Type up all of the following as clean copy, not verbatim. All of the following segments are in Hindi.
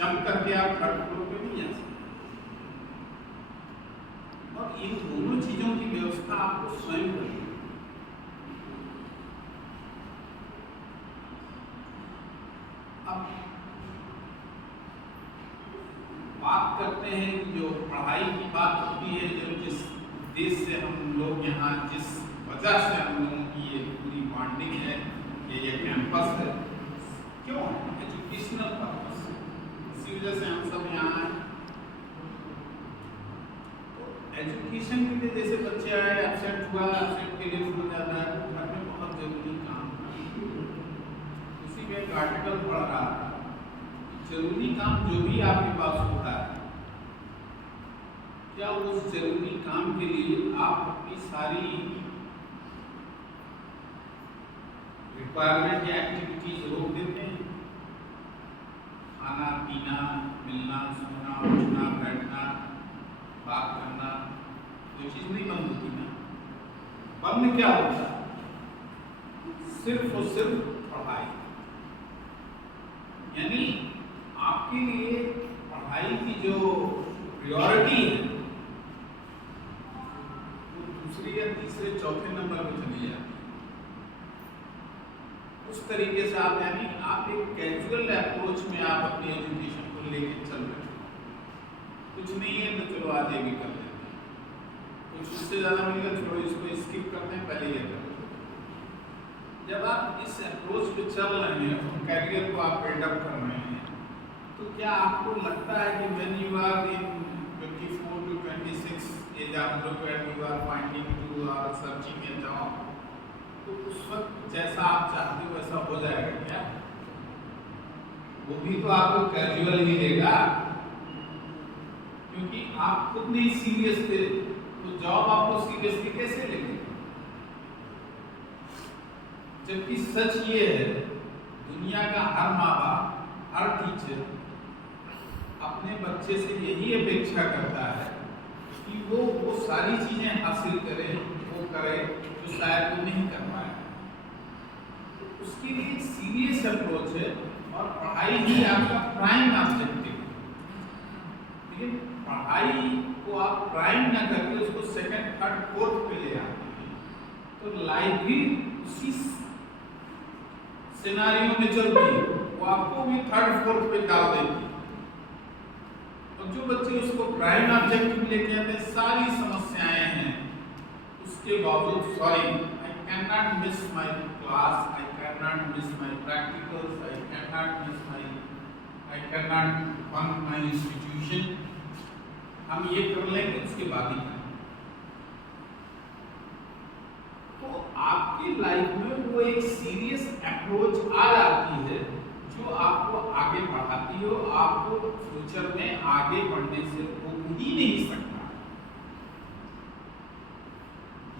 जंप करके आप थर्ड फ्लोर पे नहीं जा सकते। और इन दोनों चीजों की व्यवस्था आपको स्वयं करनी है। अब बात करते हैं कि जो पढ़ाई की बात होती है, जो जिस देश से हम लोग यहाँ, जिस वजह से हम लोगों की ये पूरी बॉन्डिंग है, ये कैंपस है, क्यों? एजुकेशनल पर्पस, इसी वजह से हम सब यहाँ हैं। तो एजुकेशन के लिए जैसे बच्चे आए, एब्सेंट हुआ, एब्सेंट के लिए हो जाता है, तो घर में बहुत जरूरी काम है। उसी में एक आर्टिकल पढ़ रहा था, जरूरी काम जो भी आपके पास होता है, क्या उस जरूरी काम के लिए आप अपनी सारी रिक्वायरमेंट या एक्टिविटीज रोक देते हैं? खाना पीना, मिलना, सोना, उठना, बैठना, बात करना, कोई चीज नहीं बंद होती ना। बंद क्या होता है? सिर्फ और सिर्फ पढ़ाई। यानी आपके लिए पढ़ाई की जो प्रायोरिटी है वो दूसरे या तीसरे चौथे नंबर पर चली जाती है। उस तरीके से आप, यानी आप एक कैजुअल अप्रोच में आप अपनी एजुकेशन को लेके चल रहे हैं। कुछ नहीं है तो चलो आज ये भी कर लेते हैं, कुछ उससे ज्यादा मिलेगा, छोड़ो इसको स्किप करते हैं, पहले ये कर लेते हैं। जब आप इस अप्रोच पे चल रहे हैं और कैरियर को आप बिल्डअप कर रहे हैं, तो क्या आपको लगता है कि when you are in 24 to 26 as, आप लोग you are finding to or searching a job, तो उस वक्त जैसा आप चाहते हो वैसा हो जाएगा क्या? वो भी तो आपको कैजुअल ही देगा, क्योंकि आप खुद नहीं सीरियस थे, तो जॉब आपको सीरियसली कैसे लेंगे? जबकि सच ये है, दुनिया का हर माँ बाप, हर टीचर अपने बच्चे से यही अपेक्षा करता है कि वो सारी चीजें हासिल करे, वो करे जो शायद वो नहीं कर पाया। तो उसके लिए एक सीरियस अप्रोच है और पढ़ाई ही आपका प्राइम ऑब्जेक्टिव है। लेकिन पढ़ाई को आप प्राइम ना करके उसको सेकंड, थर्ड, फोर्थ पे ले आते हैं, तो लाइफ भी उसी सिनारियों में चलती है, वो आपको भी थर्ड, फोर्थ पे डाल देती है। और जो बच्चे उसको प्राइम ऑब्जेक्टिव लेके आते हैं, सारी समस्याएं हैं, उसके बावजूद sorry, I can not miss my class, I can not miss my practicals, I can not bunk my institution, हम ये कर लेंगे, उसके बाद ही करें। तो आपकी लाइफ में वो एक सीरियस अप्रोच आ जाती है जो आपको आगे बढ़ाती हो, आपको फ्यूचर में आगे बढ़ने से रोक ही नहीं सकता।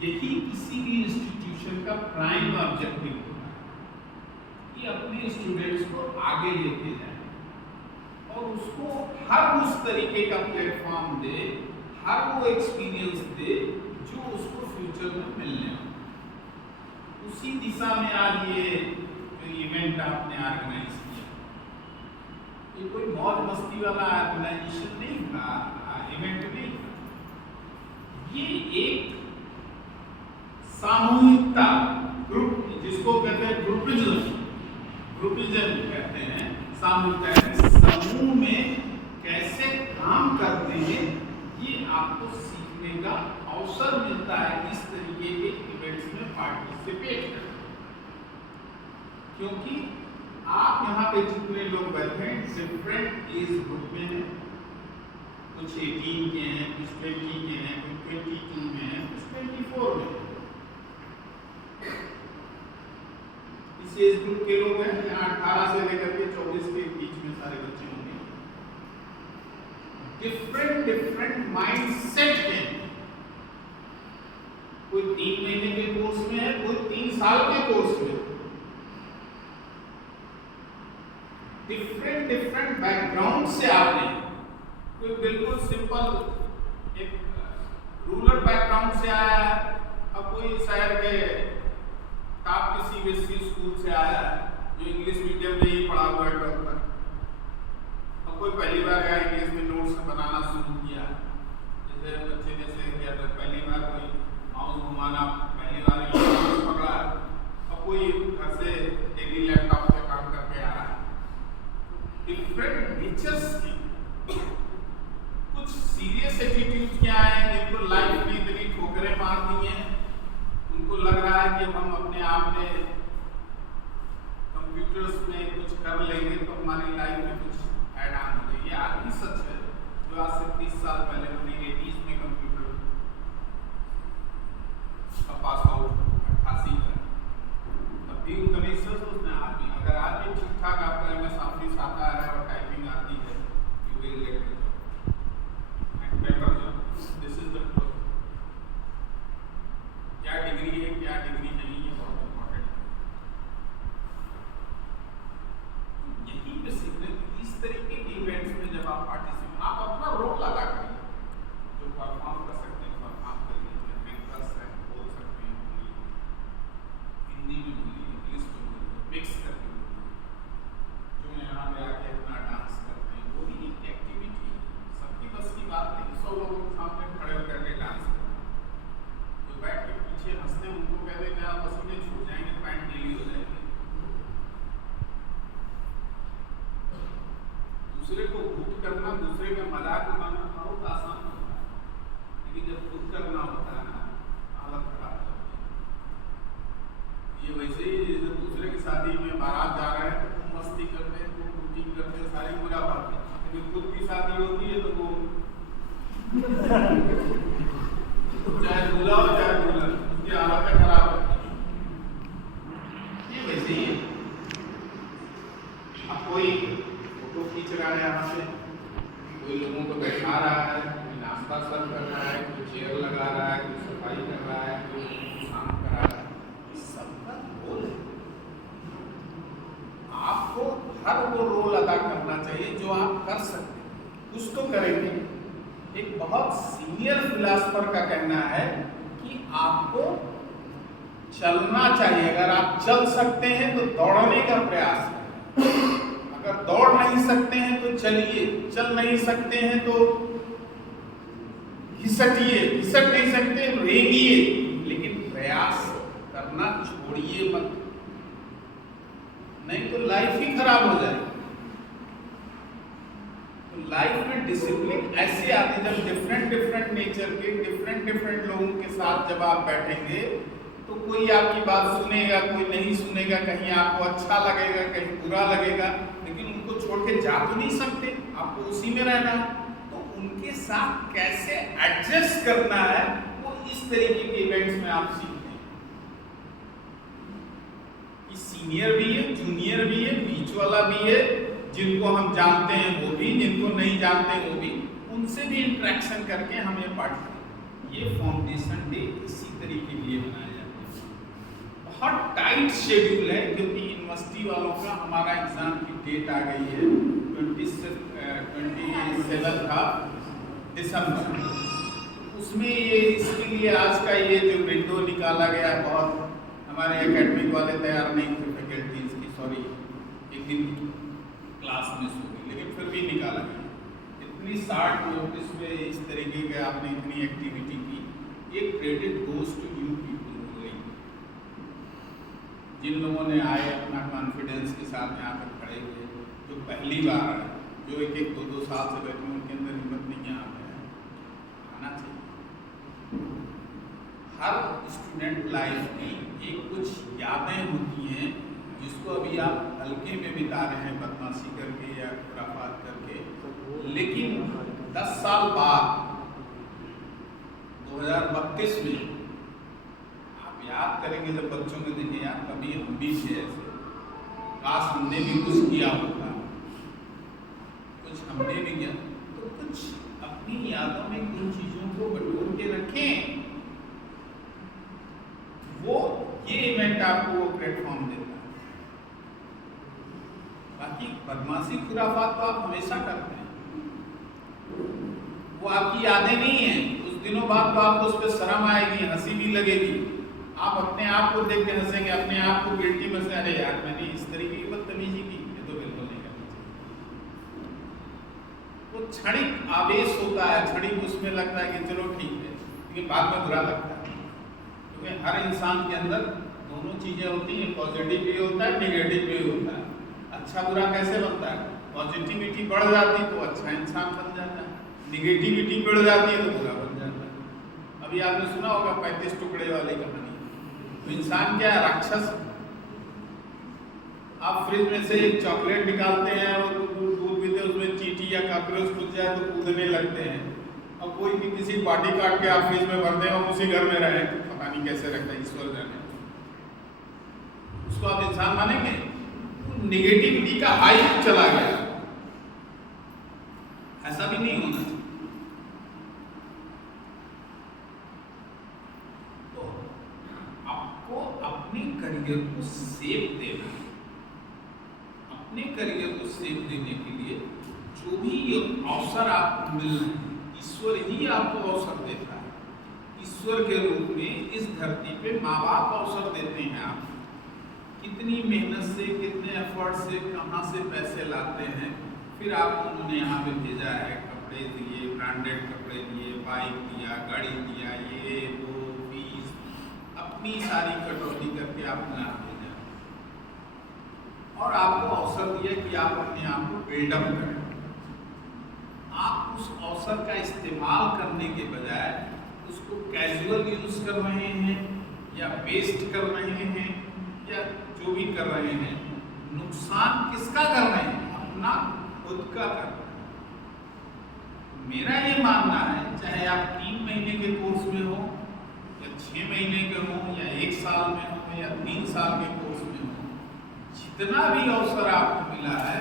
यही किसी भी इंस्टीट्यूशन का प्राइम ऑब्जेक्टिव होता है कि अपने स्टूडेंट्स को आगे लेके जाए और उसको हर उस तरीके का प्लेटफॉर्म दे, हर वो एक्सपीरियंस दे जो उसको फ्यूचर में मिलने हो। उसी दिशा में आज ये इवेंट आपने ऑर्गेनाइज किया, ये कोई मौज मस्ती वाला ऑर्गेनाइजेशन नहीं था, इवेंट नहीं था, ये एक सामूहिकता, ग्रुप, जिसको कहते हैं ग्रुपिज्म कहते हैं, सामूहिकता, समूह में कैसे काम करते हैं, ये आपको सीखने का अवसर मिलता है इस तरीके के इवेंट्स में पार्टिसिपेट करके। क्योंकि आप यहाँ पे जितने लोग बैठे हैं डिफरेंट एज ग्रुप में हैं, कुछ 18 के हैं, कुछ 20 के हैं, कुछ 22 में हैं, कुछ 24 में हैं। इस एज ग्रुप के लोग हैं, यहाँ 18 से लेकर के 24 के बीच में सारे बच्चे होंगे। डिफरेंट माइंड सेट के, कोई 3 महीने के कोर्स में है, कोई 3 साल के कोर्स में, डिफरेंट बैकग्राउंड से आते हैं। कोई बिल्कुल सिंपल एक रूरल बैकग्राउंड से आया है, अब कोई शहर के टॉप के CBSE स्कूल से आया है जो इंग्लिश मीडियम में ही पढ़ा हुआ है 12 तक, अब कोई पहली बार या इंग्लिश में नोट्स बनाना शुरू किया, जैसे बच्चे ने से किया तो पहली बार कोई माउस घुमाना, पहली बार इंग्लिश पकड़ा, और कोई घर से डेली लैपटॉप पे काम करके आ रहा है। डिफरेंट नेचर्स की कुछ सीरियस एटीट्यूड क्या है जिनको लाइफ में इतनी ठोकरें मार दी हैं, उनको लग रहा है कि हम अपने आप में कंप्यूटर्स में कुछ कर लेंगे तो हमारी लाइफ में कुछ ऐड ऑन हो जाएगी। ये आज भी सच है, जो आज से 30 साल पहले बनी 80s में कंप्यूटर का पास आउट 88 का, तब भी कनेक्शन उसमें आज भी, अगर आज भी ठीक ठाक आपका MS ऑफिस आता है और टाइपिंग आती है, you will get it and better job. This is the truth. क्या डिग्री है क्या डिग्री नहीं, ये बहुत इंपॉर्टेंट है। यही बेसिकली इस तरीके के इवेंट्स में जब आप पार्टिसिपेट, आप अपना रोल अदा करिए, जो परफॉर्म कर सकते हैं परफॉर्म करिए, इंटरेस्ट है बोल सकते हैं, हिंदी में बोलिए, इंग्लिश में बोलिए, मिक्स करके बोलिए। जो यहाँ पे आके अपना डांस करते हैं वो भी एक एक्टिविटी है, सबकी बस की बात नहीं 100 लोगों के सामने खड़े होकर के डांस करना। जो बैठ के पीछे हंसते हैं उनको कह दें आप पसीने छूट जाएंगे, पैंट ढीली हो जाएगी। दूसरे को घूट करना, दूसरे का मजाक उड़ाना बहुत आसान होता है, लेकिन जब खुद करना होता है ना, हालत खराब हो जाती है। ये वैसे ही जैसे दूसरे की शादी में बारात जा रहे हैं तो मस्ती करते हैं, तो बुकिंग करते हैं, सारी बुरा बात है, लेकिन खुद की शादी होती है तो वो चाहे दूल्हा हो चाहे दुल्हन, उसकी हालत खराब होती है। ये वैसे ही है। अब कोई फोटो खींच रहा है यहाँ से, कोई लोगों को बैठा रहा है, कोई नाश्ता सर्व कर रहा है, कोई चेयर लगा रहा है, कोई सफाई कर रहा है, कोई काम कर रहा है, सबका रोल है। आपको हर वो रोल अदा करना चाहिए जो आप कर सकते हैं, कुछ तो करेंगे। एक बहुत सीनियर फिलासफर का कहना है कि आपको चलना चाहिए, अगर आप चल सकते हैं तो दौड़ने का प्रयास करें, अगर दौड़ नहीं सकते हैं तो चलिए, चल नहीं सकते हैं तो घिसटिए, घिसट नहीं सकते तो रेंगिए, लेकिन प्रयास करना छोड़िए मत, नहीं तो लाइफ ही खराब हो जाएगी। तो लाइफ में डिसिप्लिन ऐसे आते जब डिफरेंट नेचर के डिफरेंट लोगों के साथ जब आप बैठेंगे तो कोई आपकी बात सुनेगा, कोई नहीं सुनेगा, कहीं आपको अच्छा लगेगा, कहीं बुरा लगेगा, लेकिन उनको छोड़ के जा तो नहीं सकते, आपको उसी में रहना है। तो उनके साथ कैसे एडजस्ट करना है वो इस तरीके के इवेंट्स में आप सीखते हैं कि सीनियर भी है, जूनियर भी है, बीच वाला भी है, जिनको हम जानते हैं वो भी, जिनको नहीं जानते वो भी, उनसे भी इंटरेक्शन करके हम ये पढ़ते। ये फाउंडेशन डे इसी तरीके के लिए मनाया जाता है। बहुत टाइट शेड्यूल है क्योंकि यूनिवर्सिटी वालों का हमारा एग्जाम की डेट आ गई है 27 था दिसंबर, उसमें ये इसके लिए आज का ये जो विंडो निकाला गया, बहुत हमारे एकेडमिक वाले तैयार नहीं थे, फैकल्टीज की, सॉरी एक दिन क्लास मिस हो गई, लेकिन फिर भी निकाला गया। इतनी 60 नोटिस में इस तरीके के आपने इतनी एक्टिविटी की, ये credit goes to you people हो गई, जिन लोगों ने आए अपना कॉन्फिडेंस के साथ यहाँ पर खड़े हुए, जो पहली बार आए, जो एक 2-2 साल से बैठे उनके अंदर हिम्मत नहीं आ रहा है, आना चाहिए। हर स्टूडेंट लाइफ की एक कुछ यादें होती हैं जिसको अभी आप हल्के में बिता रहे हैं, बदमाशी करके या खुराफात करके, लेकिन 10 साल बाद 2032 में आप याद करेंगे, जब बच्चों में देखें यार कभी हम भी थे ऐसे, काश हमने भी कुछ किया होता, कुछ हमने भी किया, तो कुछ अपनी यादों में कुछ चीजों को बटोर के रखें। वो ये इवेंट आपको वो प्लेटफॉर्म देता है। बाकी बदमाशी खुराफात तो आप हमेशा करते हैं, वो आपकी यादें नहीं है, कुछ दिनों बाद तो आपको उस पर शर्म आएगी, हंसी भी लगेगी, आप अपने आप को देख के हंसेंगे, अपने आप को गिल्टी में से, अरे यार मैंने इस तरीके की बदतमीजी की, ये तो बिल्कुल नहीं करनी चाहिए। वो क्षणिक आवेश होता है, क्षणिक उसमें लगता है कि चलो ठीक है, लेकिन बाद में बुरा लगता है। क्योंकि हर इंसान के अंदर दोनों चीजें होती हैं, पॉजिटिव भी होता है, नेगेटिव भी होता है। अच्छा बुरा कैसे बनता है? पॉजिटिविटी बढ़ जाती तो अच्छा इंसान बन जाता है, निगेटिविटी बढ़ जाती है तो बुरा बन जाता है। अभी आपने सुना होगा 35 टुकड़े वाली कहानी। तो इंसान क्या है? राक्षस। आप फ्रिज में से एक चॉकलेट निकालते हैं और दूध पीते, उसमें चींटी या कॉकरोच घुस जाए तो कूदने लगते हैं। और कोई भी किसी पार्टी काट के आप फ्रिज में भर दें और उसी घर में रहे, पता नहीं कैसे रखता है, ईश्वर जाने। उसको आप इंसान मानेंगे? नेगेटिविटी का हाई चला गया। ऐसा भी नहीं होना चाहिए। तो आपको अपने करियर को सेफ देना है। अपने करियर को सेफ देने के लिए जो भी अवसर आपको मिल रहे हैं, ईश्वर ही आपको अवसर देता है। ईश्वर के रूप में इस धरती पे माँ बाप अवसर देते हैं। आप कितनी मेहनत से, कितने एफर्ट से, कहाँ से पैसे लाते हैं, फिर आपको उन्होंने यहाँ पे भेजा है, कपड़े दिए, ब्रांडेड कपड़े दिए, बाइक दिया, गाड़ी दिया, ये वो फीस, अपनी सारी कटौती करके आपने यहाँ भेजा और आपको अवसर दिया कि आप अपने आप को बिल्डअप करें। आप उस अवसर का इस्तेमाल करने के बजाय उसको कैजुअल यूज कर रहे हैं या वेस्ट कर रहे हैं या जो भी कर रहे हैं, नुकसान किसका कर रहे हैं? अपना खुद का कर रहे हैं। मेरा ये मानना है, चाहे आप 3 महीने के कोर्स में हो या 6 महीने के हो या 1 साल में हो या 3 साल के कोर्स में हो, जितना भी अवसर आपको मिला है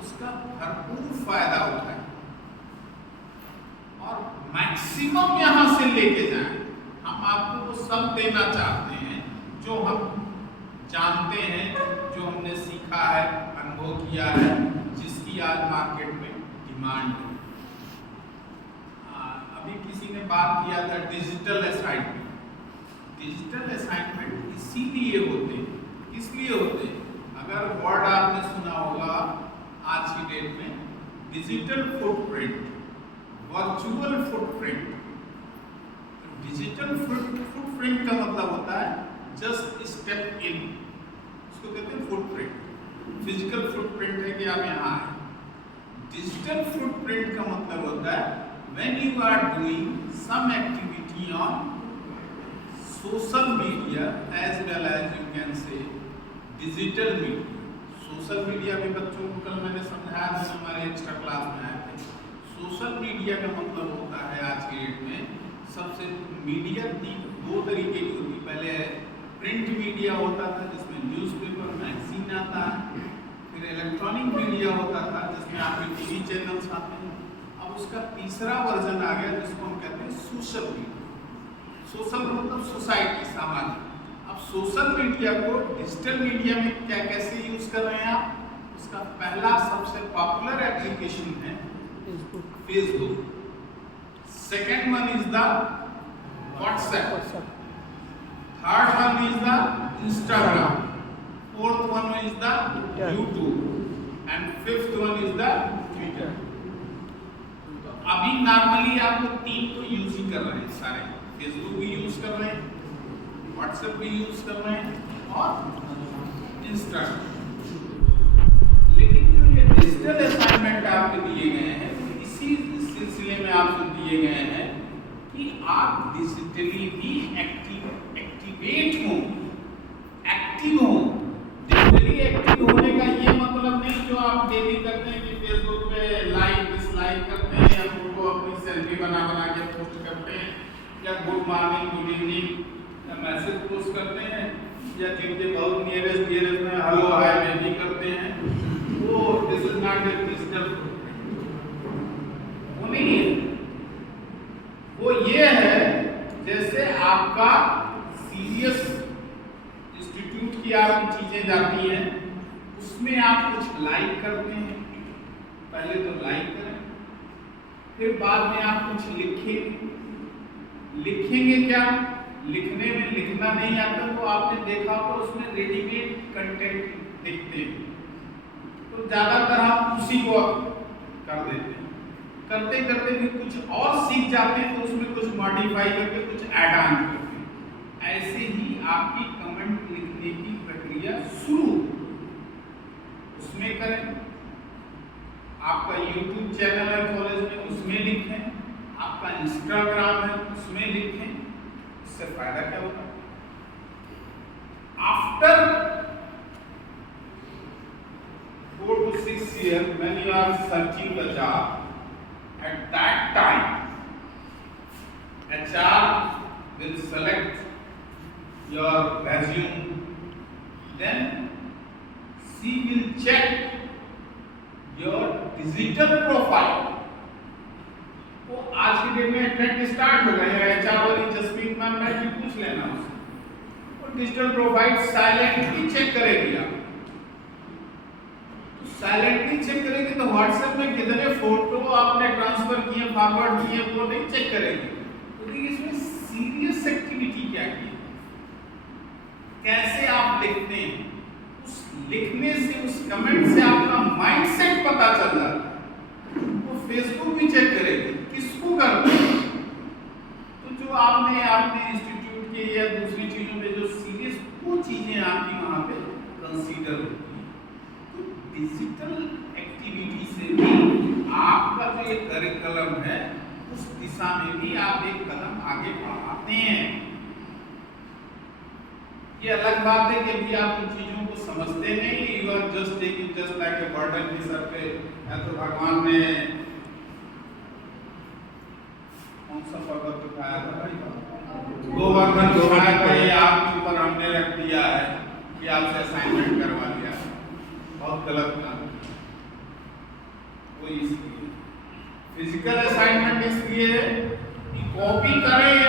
उसका भरपूर फायदा उठाएं और मैक्सिमम यहाँ से लेके जाएं। हम आपको वो सब देना चाहते हैं जो हम जानते हैं, जो हमने सीखा है, अनुभव किया है, जिसकी आज मार्केट में डिमांड है। अभी किसी ने बात किया था डिजिटल असाइनमेंट। डिजिटल असाइनमेंट इसीलिए होते हैं, इसलिए होते हैं, अगर वर्ड आपने सुना होगा आज की डेट में, digital footprint, virtual footprint. Digital footprint का मतलब होता है जस्ट स्टेप इन, उसको कहते हैं फुटप्रिंट। फिजिकल फुटप्रिंट है कि आप यहाँ आए। डिजिटल फुटप्रिंट का मतलब होता है when you are doing some activity on social media as well as you can say digital media। Social media भी बच्चों को कल मैंने समझाया था, हमारे एक्स्ट्रा क्लास में आए थे। सोशल मीडिया का मतलब होता है आज के डेट में सबसे मीडिया 2 तरीके की होती है। पहले प्रिंट मीडिया होता था जिसमें न्यूज़पेपर, मैगजीन आता है, फिर इलेक्ट्रॉनिक मीडिया होता था जिसमें आपके टीवी चैनल्स आते हैं। अब उसका तीसरा वर्जन आ गया जिसको हम कहते हैं सोशल मीडिया। सोशल मतलब सोसाइटी, सामाजिक। अब सोशल मीडिया को डिजिटल मीडिया में क्या कैसे यूज कर रहे हैं आप? उसका पहला सबसे पॉपुलर एप्लीकेशन है Facebook. Second one is the WhatsApp, third one is the Instagram, fourth one is the YouTube and fifth one is the Twitter. तो अभी नॉर्मली आप लोग 3 तो यूज ही कर रहे हैं सारे। फेसबुक भी यूज कर रहे हैं, व्हाट्सएप भी यूज कर रहे हैं और इंस्टाग्राम। लेकिन जो ये डिजिटल असाइनमेंट आपको दिए गए हैं, इसी सिलसिले में आपको दिए गए हैं कि आप डिजिटली भी एक्टिवेट हो, एक्टिव हो। डिजिटली एक्टिव होने का ये मतलब नहीं जो आप डेली करते हैं कि फेसबुक पे लाइक डिसलाइक करते हैं या फोटो अपनी सेल्फी बना के पोस्ट करते हैं या good morning good evening message post करते हैं या जिनके बहुत नियरेस्ट में हेलो हाय में भी करते हैं। वो this is not a digital footprint. वो नहीं है, वो ये है जैसे आपका सीरियस इंस्टीट्यूट की आपकी चीजें जाती हैं, उसमें आप कुछ लाइक करते हैं, पहले तो लाइक करें, फिर बाद में आप कुछ लिखेंगे क्या? लिखने में लिखना नहीं आता तो आपने देखा तो उसमें रेडीमेड कंटेंट लिखते हैं, तो ज्यादातर हम उसी को कर देते हैं। करते करते भी कुछ और सीख जाते हैं तो उसमें कुछ मॉडिफाई करके कुछ ऐड ऑन करते हैं। ऐसे ही आपकी कमेंट लिखने की प्रक्रिया शुरू उसमें करें। आपका YouTube चैनल है कॉलेज में, उसमें लिखें। आपका इंस्टाग्राम है, उसमें लिखें। इससे फायदा क्या होगा? After 4 to 6 years when you are searching the job, at that time HR will select your resume, then she will check your digital profile। तो आज की डेट में ट्रेंड स्टार्ट हो गया है, HR वाली जसमीत मैम ने भी पूछ लेना उससे, और डिजिटल प्रोफाइल साइलेंटली चेक करेगी। आप साइलेंटली चेक करेगी तो व्हाट्सएप में कितने फोटो आपने ट्रांसफर किए, फॉरवर्ड किए, वो नहीं चेक करेगी। तो इसमें सीरियस एक्टिविटी क्या की, कैसे आप लिखते हैं, उस लिखने से, उस कमेंट से आपका माइंडसेट पता चल जाता है। वो फेसबुक भी चेक करेगी किसको करना है। तो जो आपने इंस्टीट्यूट के या दूसरी चीजों में जो सीरियस वो चीजें आपकी वहां पे कंसीडर होती है। तो डिजिटल एक्टिविटी से भी आपका जो एक करिकुलम है उस दिशा में भी आप एक कदम आगे बढ़ाते हैं। ये अलग बात है कि अभी आप उन चीजों को समझते नहीं, you are just taking just like a burden के सर पे, या तो भगवान ने कौन सा पर्वत उठाया था भाई, गोवर्धन उठाया था, ये आपके ऊपर हमने रख दिया है कि आपसे असाइनमेंट करवा दिया। बहुत गलत काम। वो इसलिए फिजिकल असाइनमेंट इसलिए है कि कॉपी करें